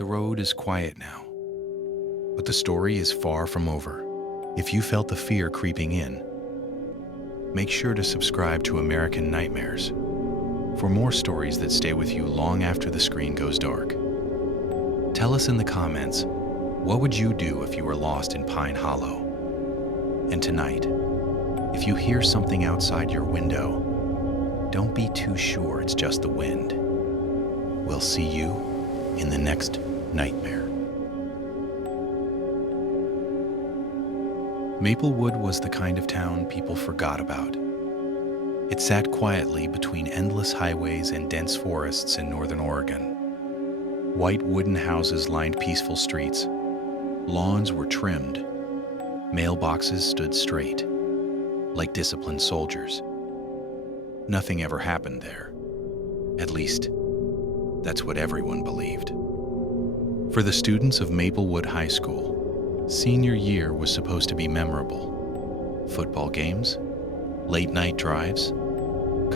The road is quiet now, but the story is far from over. If you felt the fear creeping in, make sure to subscribe to American Nightmares for more stories that stay with you long after the screen goes dark. Tell us in the comments, what would you do if you were lost in Pine Hollow? And tonight, if you hear something outside your window, don't be too sure it's just the wind. We'll see you in the next nightmare. Maplewood was the kind of town people forgot about. It sat quietly between endless highways and dense forests in northern Oregon. White wooden houses lined peaceful streets. Lawns were trimmed. Mailboxes stood straight, like disciplined soldiers. Nothing ever happened there. At least, that's what everyone believed. For the students of Maplewood High School, senior year was supposed to be memorable. Football games, late-night drives,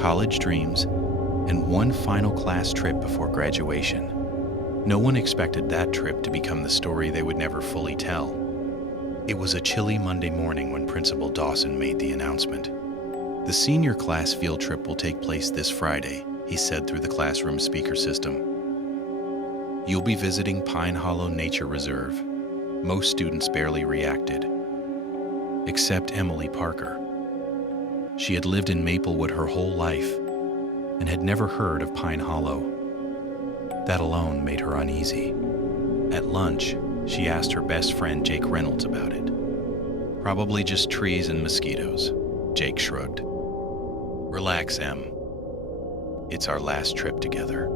college dreams, and one final class trip before graduation. No one expected that trip to become the story they would never fully tell. It was a chilly Monday morning when Principal Dawson made the announcement. The senior class field trip will take place this Friday, he said through the classroom speaker system. You'll be visiting Pine Hollow Nature Reserve. Most students barely reacted, except Emily Parker. She had lived in Maplewood her whole life and had never heard of Pine Hollow. That alone made her uneasy. At lunch, she asked her best friend Jake Reynolds about it. Probably just trees and mosquitoes, Jake shrugged. Relax, Em. It's our last trip together.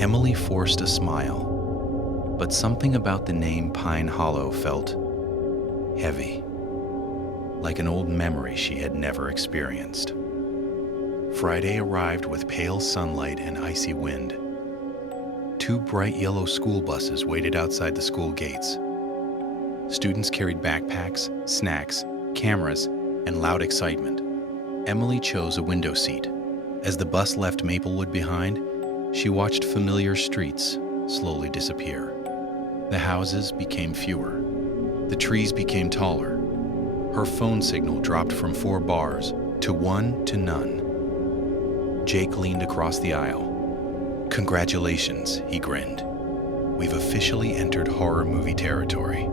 Emily forced a smile, but something about the name Pine Hollow felt heavy, like an old memory she had never experienced. Friday arrived with pale sunlight and icy wind. Two bright yellow school buses waited outside the school gates. Students carried backpacks, snacks, cameras, and loud excitement. Emily chose a window seat. As the bus left Maplewood behind, she watched familiar streets slowly disappear. The houses became fewer. The trees became taller. Her phone signal dropped from 4 bars to 1 to none. Jake leaned across the aisle. Congratulations, he grinned. We've officially entered horror movie territory.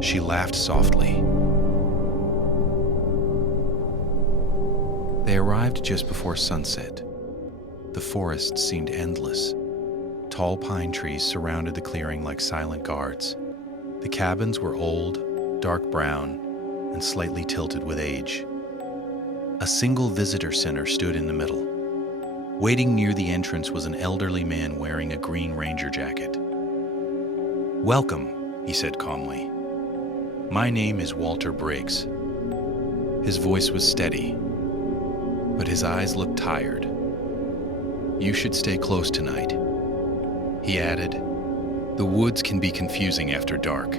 She laughed softly. They arrived just before sunset. The forest seemed endless. Tall pine trees surrounded the clearing like silent guards. The cabins were old, dark brown, and slightly tilted with age. A single visitor center stood in the middle. Waiting near the entrance was an elderly man wearing a green ranger jacket. Welcome, he said calmly. My name is Walter Briggs. His voice was steady, but his eyes looked tired. You should stay close tonight, he added. The woods can be confusing after dark.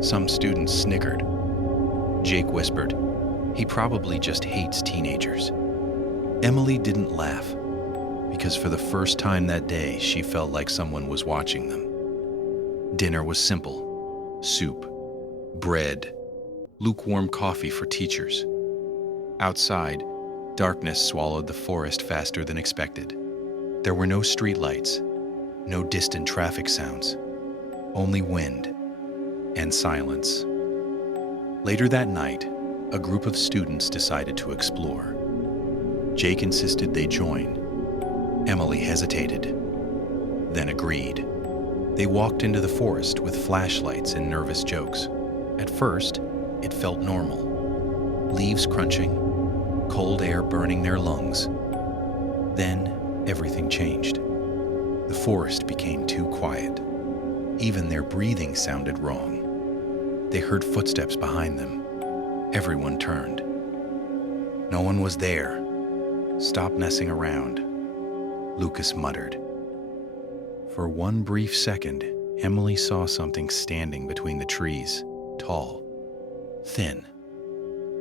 Some students snickered. Jake whispered, he probably just hates teenagers. Emily didn't laugh, because for the first time that day, she felt like someone was watching them. Dinner was simple: soup, bread, lukewarm coffee for teachers. Outside, darkness swallowed the forest faster than expected. There were no streetlights, no distant traffic sounds, only wind and silence. Later that night, a group of students decided to explore. Jake insisted they join. Emily hesitated, then agreed. They walked into the forest with flashlights and nervous jokes. At first, it felt normal. Leaves crunching, cold air burning their lungs. Then, everything changed. The forest became too quiet. Even their breathing sounded wrong. They heard footsteps behind them. Everyone turned. No one was there. Stop messing around, Lucas muttered. For one brief second, Emily saw something standing between the trees, tall, thin,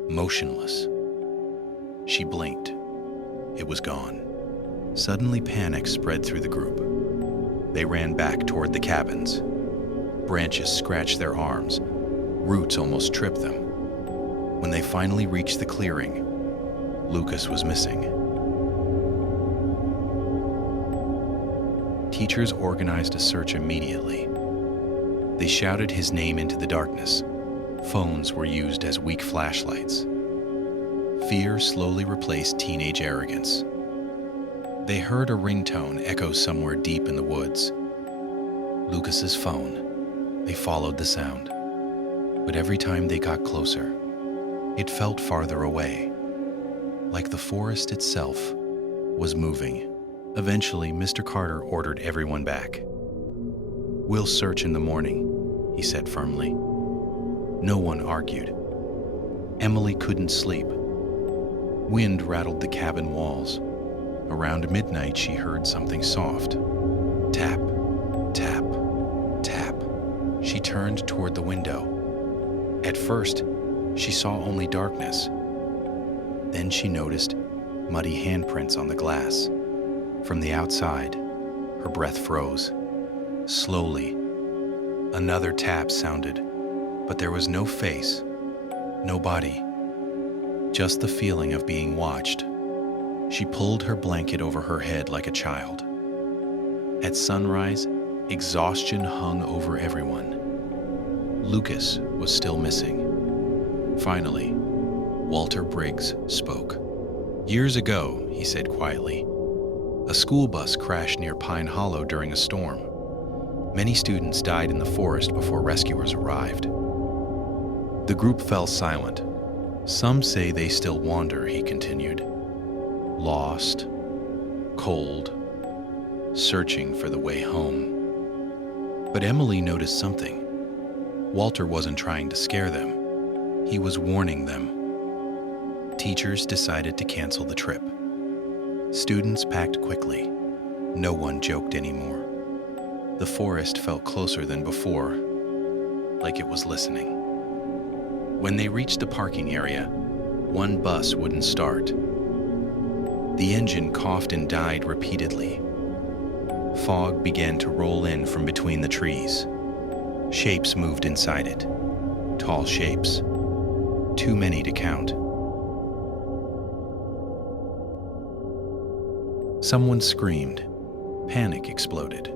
motionless. She blinked. It was gone. Suddenly, panic spread through the group. They ran back toward the cabins. Branches scratched their arms. Roots almost tripped them. When they finally reached the clearing, Lucas was missing. Teachers organized a search immediately. They shouted his name into the darkness. Phones were used as weak flashlights. Fear slowly replaced teenage arrogance. They heard a ringtone echo somewhere deep in the woods. Lucas's phone. They followed the sound. But every time they got closer, it felt farther away, like the forest itself was moving. Eventually, Mr. Carter ordered everyone back. "We'll search in the morning," he said firmly. No one argued. Emily couldn't sleep. Wind rattled the cabin walls. Around midnight, she heard something soft. Tap, tap, tap. She turned toward the window. At first, she saw only darkness. Then she noticed muddy handprints on the glass. From the outside, her breath froze. Slowly, another tap sounded, but there was no face, no body, just the feeling of being watched. She pulled her blanket over her head like a child. At sunrise, exhaustion hung over everyone. Lucas was still missing. Finally, Walter Briggs spoke. "Years ago," he said quietly, "a school bus crashed near Pine Hollow during a storm. Many students died in the forest before rescuers arrived." The group fell silent. "Some say they still wander," he continued. "Lost, cold, searching for the way home." But Emily noticed something. Walter wasn't trying to scare them. He was warning them. Teachers decided to cancel the trip. Students packed quickly. No one joked anymore. The forest felt closer than before, like it was listening. When they reached the parking area, one bus wouldn't start. The engine coughed and died repeatedly. Fog began to roll in from between the trees. Shapes moved inside it. Tall shapes. Too many to count. Someone screamed. Panic exploded.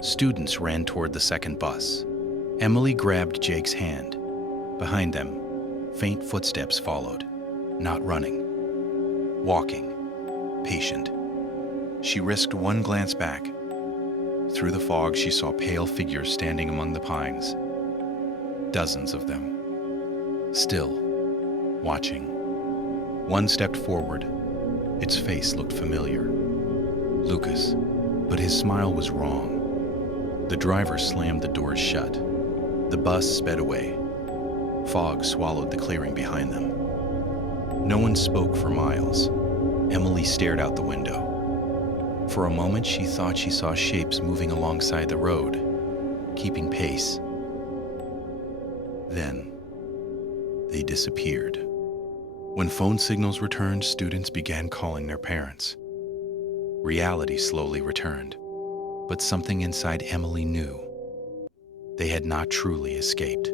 Students ran toward the second bus. Emily grabbed Jake's hand. Behind them, faint footsteps followed. Not running. Walking. Patient. She risked one glance back. Through the fog, she saw pale figures standing among the pines. Dozens of them. Still. Watching. One stepped forward. Its face looked familiar. Lucas. But his smile was wrong. The driver slammed the doors shut. The bus sped away. Fog swallowed the clearing behind them. No one spoke for miles. Emily stared out the window. For a moment, she thought she saw shapes moving alongside the road, keeping pace. Then, they disappeared. When phone signals returned, students began calling their parents. Reality slowly returned, but something inside Emily knew. They had not truly escaped.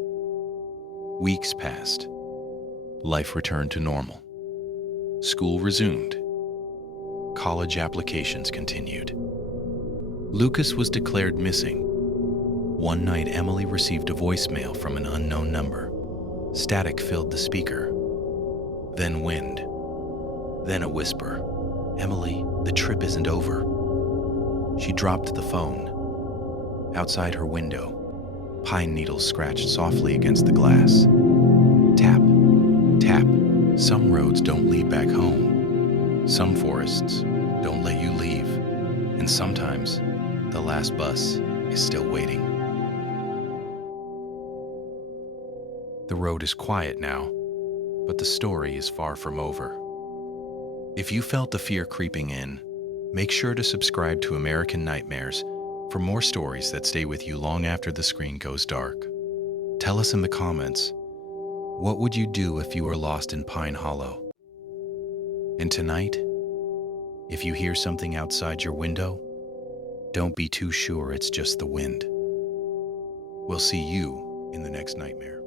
Weeks passed. Life returned to normal. School resumed. College applications continued. Lucas was declared missing. One night, Emily received a voicemail from an unknown number. Static filled the speaker. Then wind. Then a whisper. "Emily, the trip isn't over." She dropped the phone. Outside her window, pine needles scratched softly against the glass. Tap, tap. Some roads don't lead back home. Some forests don't let you leave. And sometimes, the last bus is still waiting. The road is quiet now, but the story is far from over. If you felt the fear creeping in, make sure to subscribe to American Nightmares for more stories that stay with you long after the screen goes dark. Tell us in the comments, what would you do if you were lost in Pine Hollow? And tonight, if you hear something outside your window, don't be too sure it's just the wind. We'll see you in the next nightmare.